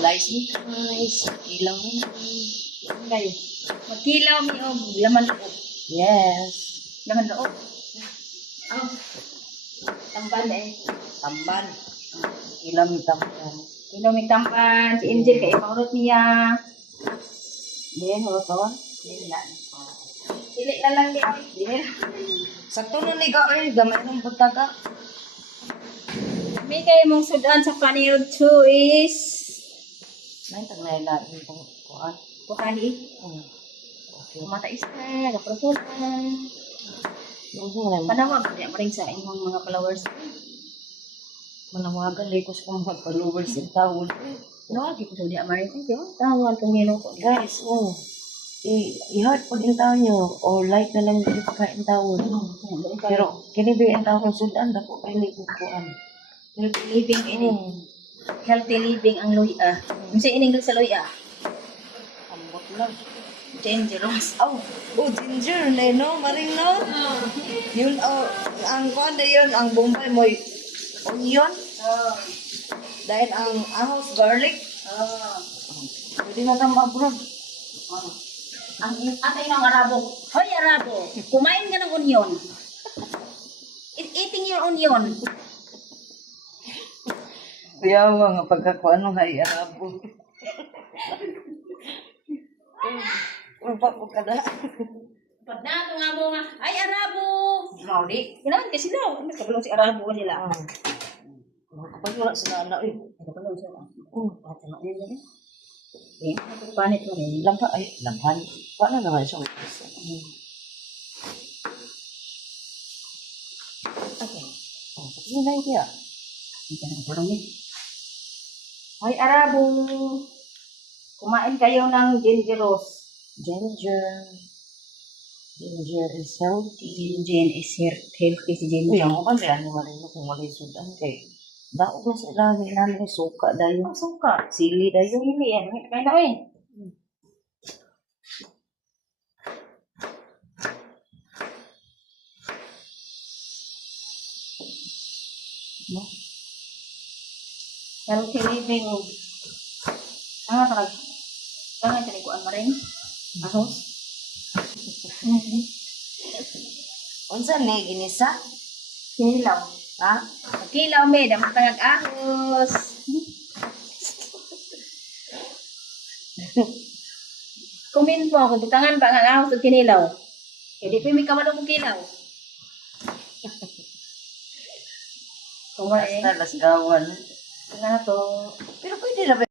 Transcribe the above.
slice ni guys. Ilaw na. Kayo. Magkilaw mi og laman loob. Yes. Laman loob. Oh. Tamban eh. Tamban. Ilaw mi tamban. Ilaw mi tamban. Si Angel kay pangurot niya. Diyan, hurot kawan. Dili lang. Dili na lang di. Dili. Sakto na ni ka gamay ng butaga. May kayo mong sudan sa panirod 2 is Nay tagnay na yung kuan. Pukali. Okay. Mata isa, kaprosulan. Yung mga Panawag, di maring sa inyong mga followers. manawagan likos kung mag-followers in tawon. Nawag, ko sa di maring. Okay, tawag kung yun ko. Guys, i-heart po din tayo nyo or like na lang din pagkain tawon. Pero kinibigyan tawon sudan na po kayo kuan. Healthy living ini. Healthy living ang luya. Ano in English sa luya? Ambot lang. Dangerous. Oh, ginger na no, maring no. Yun, ang kuan na yun, ang Bombay mo, onion. Oh. Dahil ang ahos, garlic. Oh. Pwede na tayong abroad. Oh. Ang atay ng Arabo. Hoy Arabo, kumain ka ng onion. Eating your onion. Kaya nga pagkakuan ng hay Arabo. Urpa po kada. Pag na ito nga mo nga, ay Arabo! Mauli. Kailangan kasi daw. Mas kapalong si Arabo nila. Kapag wala sila na eh. Kapalong sila. Pati na nila eh. Eh, panit mo rin. Lampan. Paano naman siya? Okay. Yun na idea. Hindi na kapalong eh. Ay Arabo! Kumain kayo ng gingeros. Ginger. Ginger is healthy. Ginger is healthy si Uy, Ginger. ako kasi ano man rin kung wala yung sudan kay daog na sa ilalim namin suka dayo. Ang suka. Sili dayo. Sili yan. Kaya na eh. No? Healthy living. Tangan tinikuan mo rin. Ahos. Unsa ni ginisa? Kinilaw. Ha? Kilaw me, dapat tangag ahos. Kumin po, kung butangan pa ang ahos at kinilaw. Hindi pa may kamalong kong kilaw. Kung wala eh. Basta lasgawan. Kung na to. Pero pwede na ba